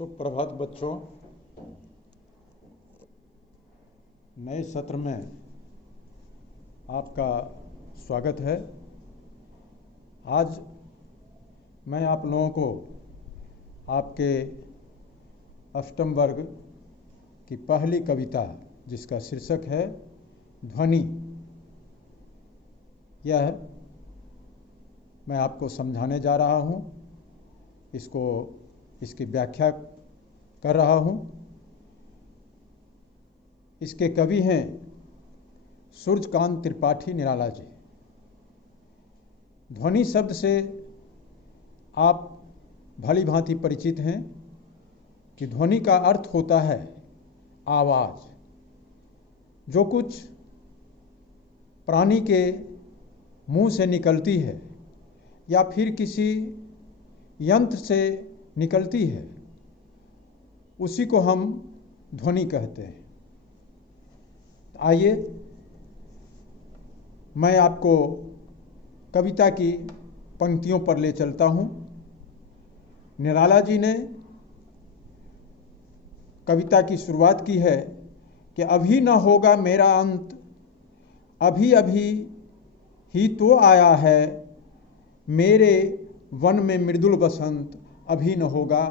सुप्रभात बच्चों। नए सत्र में आपका स्वागत है। आज मैं आप लोगों को आपके अष्टम वर्ग की पहली कविता, जिसका शीर्षक है ध्वनि, यह मैं आपको समझाने जा रहा हूँ। इसकी व्याख्या कर रहा हूँ। इसके कवि हैं सूर्यकांत त्रिपाठी निराला जी। ध्वनि शब्द से आप भली भांति परिचित हैं कि ध्वनि का अर्थ होता है आवाज़। जो कुछ प्राणी के मुंह से निकलती है या फिर किसी यंत्र से निकलती है, उसी को हम ध्वनि कहते हैं। आइए मैं आपको कविता की पंक्तियों पर ले चलता हूँ। निराला जी ने कविता की शुरुआत की है कि अभी न होगा मेरा अंत, अभी अभी ही तो आया है, मेरे वन में मृदुल बसंत, अभी न होगा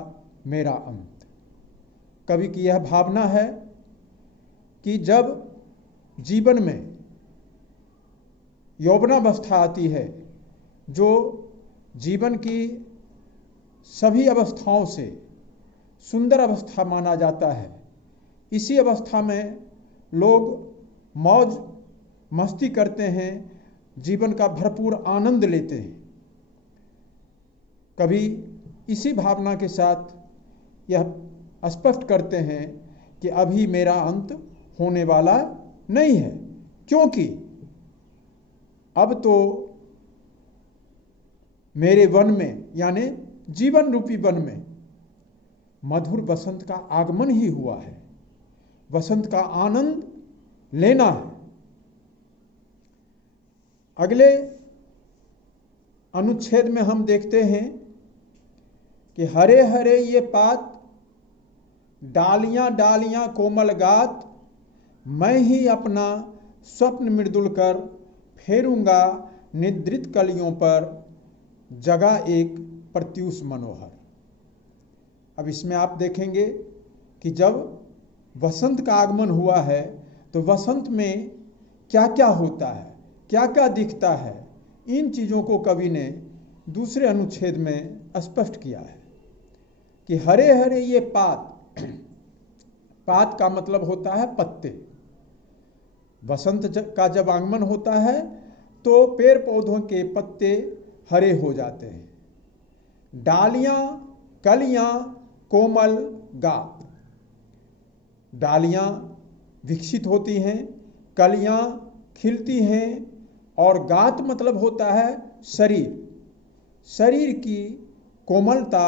मेरा अंत। कवि की यह भावना है कि जब जीवन में यौवनावस्था आती है, जो जीवन की सभी अवस्थाओं से सुंदर अवस्था माना जाता है, इसी अवस्था में लोग मौज मस्ती करते हैं, जीवन का भरपूर आनंद लेते हैं। कभी इसी भावना के साथ यह स्पष्ट करते हैं कि अभी मेरा अंत होने वाला नहीं है, क्योंकि अब तो मेरे वन में, यानी जीवन रूपी वन में, मधुर बसंत का आगमन ही हुआ है। बसंत का आनंद लेना है। अगले अनुच्छेद में हम देखते हैं कि हरे हरे ये पात, डालियां डालियां कोमल गात, मैं ही अपना स्वप्न मृदुल कर, फेरूंगा निद्रित कलियों पर, जगा एक प्रत्यूष मनोहर। अब इसमें आप देखेंगे कि जब वसंत का आगमन हुआ है तो वसंत में क्या क्या होता है, क्या क्या दिखता है, इन चीज़ों को कवि ने दूसरे अनुच्छेद में स्पष्ट किया है कि हरे हरे ये पात, पात का मतलब होता है पत्ते। वसंत का जब आगमन होता है तो पेड़ पौधों के पत्ते हरे हो जाते हैं। डालियां कलियां कोमल गात, डालियां विकसित होती हैं, कलियां खिलती हैं, और गात मतलब होता है शरीर। शरीर की कोमलता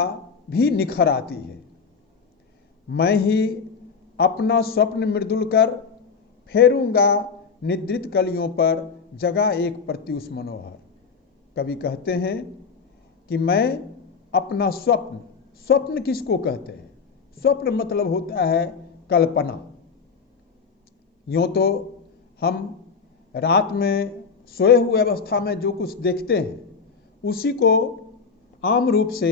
भी निखर आती है। मैं ही अपना स्वप्न मृदुल कर, फेरूंगा निद्रित कलियों पर, जगा एक प्रत्यूष मनोहर। कवि कहते हैं कि मैं अपना स्वप्न, स्वप्न किसको कहते हैं? स्वप्न मतलब होता है कल्पना। यूँ तो हम रात में सोए हुए अवस्था में जो कुछ देखते हैं उसी को आम रूप से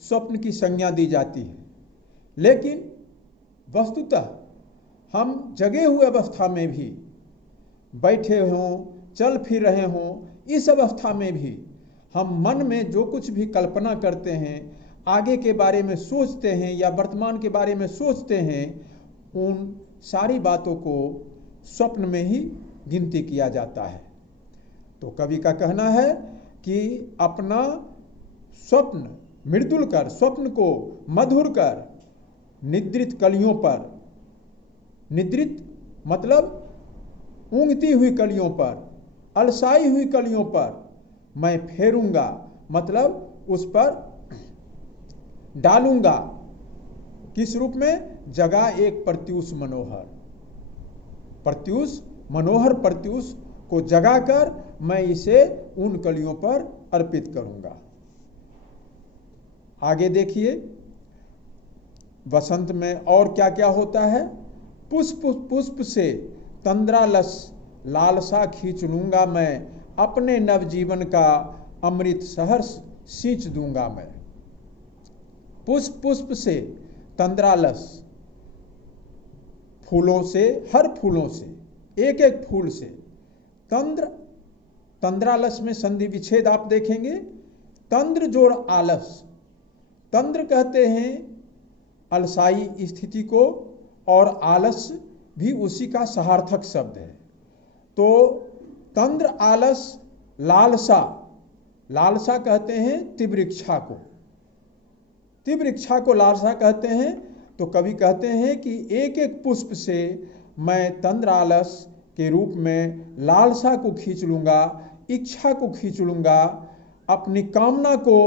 स्वप्न की संज्ञा दी जाती है, लेकिन वस्तुतः हम जगे हुए अवस्था में भी, बैठे हों, चल फिर रहे हों, इस अवस्था में भी हम मन में जो कुछ भी कल्पना करते हैं, आगे के बारे में सोचते हैं या वर्तमान के बारे में सोचते हैं, उन सारी बातों को स्वप्न में ही गिनती किया जाता है। तो कवि का कहना है कि अपना स्वप्न मृदुल कर, स्वप्न को मधुर कर, निद्रित कलियों पर, निद्रित मतलब ऊँघती हुई कलियों पर, अलसाई हुई कलियों पर मैं फेरूंगा, मतलब उस पर डालूंगा। किस रूप में? जगा एक प्रत्यूष मनोहर। प्रत्यूष मनोहर प्रत्यूष को जगाकर मैं इसे उन कलियों पर अर्पित करूंगा। आगे देखिए, वसंत में और क्या क्या होता है? पुष्प पुष्प से तंद्रालस लालसा खींच लूंगा मैं, अपने नवजीवन का अमृत सहर्ष सींच दूंगा मैं। पुष्प पुष्प से तंद्रालस, फूलों से, हर फूलों से, एक एक फूल से। तंद्रालस में संधि विच्छेद आप देखेंगे, तंद्र जोड़ आलस। तंद्र कहते हैं अलसाई स्थिति को, और आलस भी उसी का सहार्थक शब्द है। तो तंद्र आलस लालसा, लालसा कहते हैं तीव्र इच्छा को, तीव्र इच्छा को लालसा कहते हैं। तो कवि कहते हैं कि एक एक पुष्प से मैं तंद्र आलस के रूप में लालसा को खींच लूंगा, इच्छा को खींच लूंगा, अपनी कामना को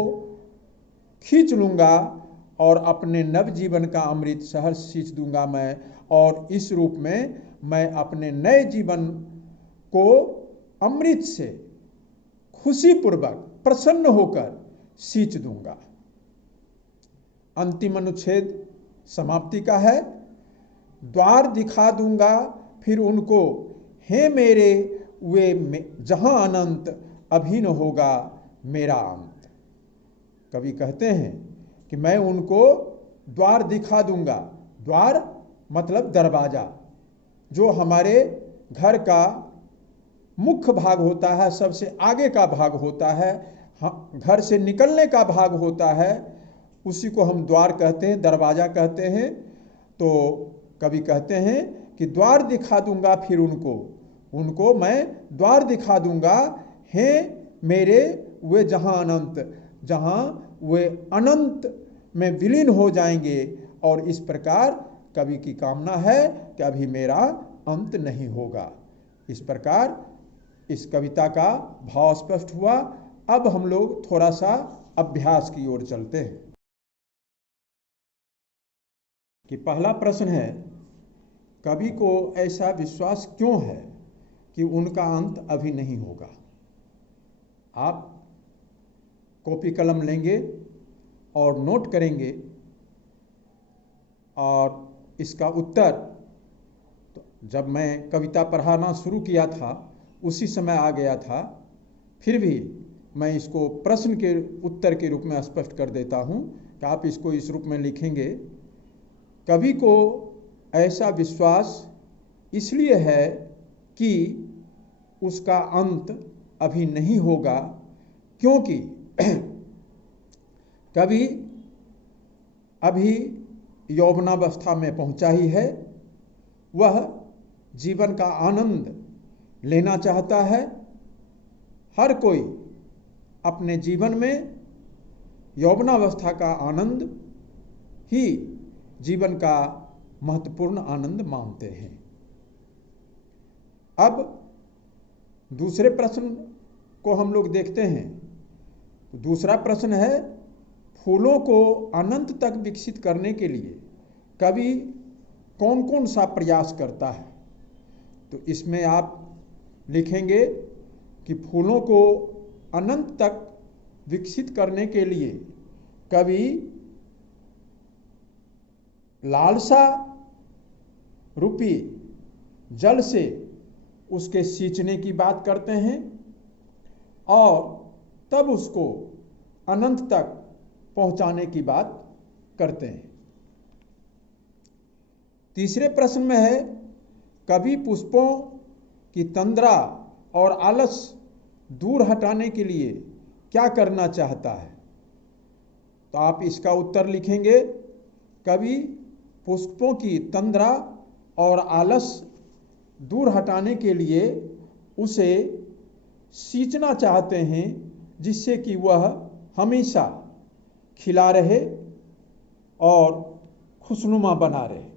खींच लूंगा और अपने नवजीवन का अमृत सहर्ष सींच दूंगा मैं। और इस रूप में मैं अपने नए जीवन को अमृत से खुशीपूर्वक प्रसन्न होकर सींच दूंगा। अंतिम अनुच्छेद समाप्ति का है। द्वार दिखा दूंगा फिर उनको, हे मेरे वे जहां अनंत, अभी न होगा मेरा अंत। कवि कहते हैं कि मैं उनको द्वार दिखा दूंगा। द्वार मतलब दरवाजा, जो हमारे घर का मुख्य भाग होता है, सबसे आगे का भाग होता है, घर से निकलने का भाग होता है, उसी को हम द्वार कहते हैं, दरवाजा कहते हैं। तो कवि कहते हैं कि द्वार दिखा दूंगा फिर उनको मैं द्वार दिखा दूंगा, हे मेरे वे जहां अनंत, जहां वे अनंत में विलीन हो जाएंगे। और इस प्रकार कवि की कामना है कि अभी मेरा अंत नहीं होगा। इस प्रकार इस कविता का भाव स्पष्ट हुआ। अब हम लोग थोड़ा सा अभ्यास की ओर चलते हैं। कि पहला प्रश्न है, कवि को ऐसा विश्वास क्यों है कि उनका अंत अभी नहीं होगा? आप कॉपी कलम लेंगे और नोट करेंगे, और इसका उत्तर तो जब मैं कविता पढ़ाना शुरू किया था उसी समय आ गया था, फिर भी मैं इसको प्रश्न के उत्तर के रूप में स्पष्ट कर देता हूँ कि आप इसको इस रूप में लिखेंगे। कवि को ऐसा विश्वास इसलिए है कि उसका अंत अभी नहीं होगा, क्योंकि कवि अभी यौवनावस्था में पहुंचा ही है। वह जीवन का आनंद लेना चाहता है। हर कोई अपने जीवन में यौवनावस्था का आनंद ही जीवन का महत्वपूर्ण आनंद मानते हैं। अब दूसरे प्रश्न को हम लोग देखते हैं। तो दूसरा प्रश्न है, फूलों को अनंत तक विकसित करने के लिए कवि कौन कौन सा प्रयास करता है? तो इसमें आप लिखेंगे कि फूलों को अनंत तक विकसित करने के लिए कवि लालसा रूपी जल से उसके सींचने की बात करते हैं, और तब उसको अनंत तक पहुंचाने की बात करते हैं। तीसरे प्रश्न में है, कवि पुष्पों की तंद्रा और आलस दूर हटाने के लिए क्या करना चाहता है? तो आप इसका उत्तर लिखेंगे, कवि पुष्पों की तंद्रा और आलस दूर हटाने के लिए उसे सींचना चाहते हैं, जिससे कि वह हमेशा खिला रहे और खुशनुमा बना रहे।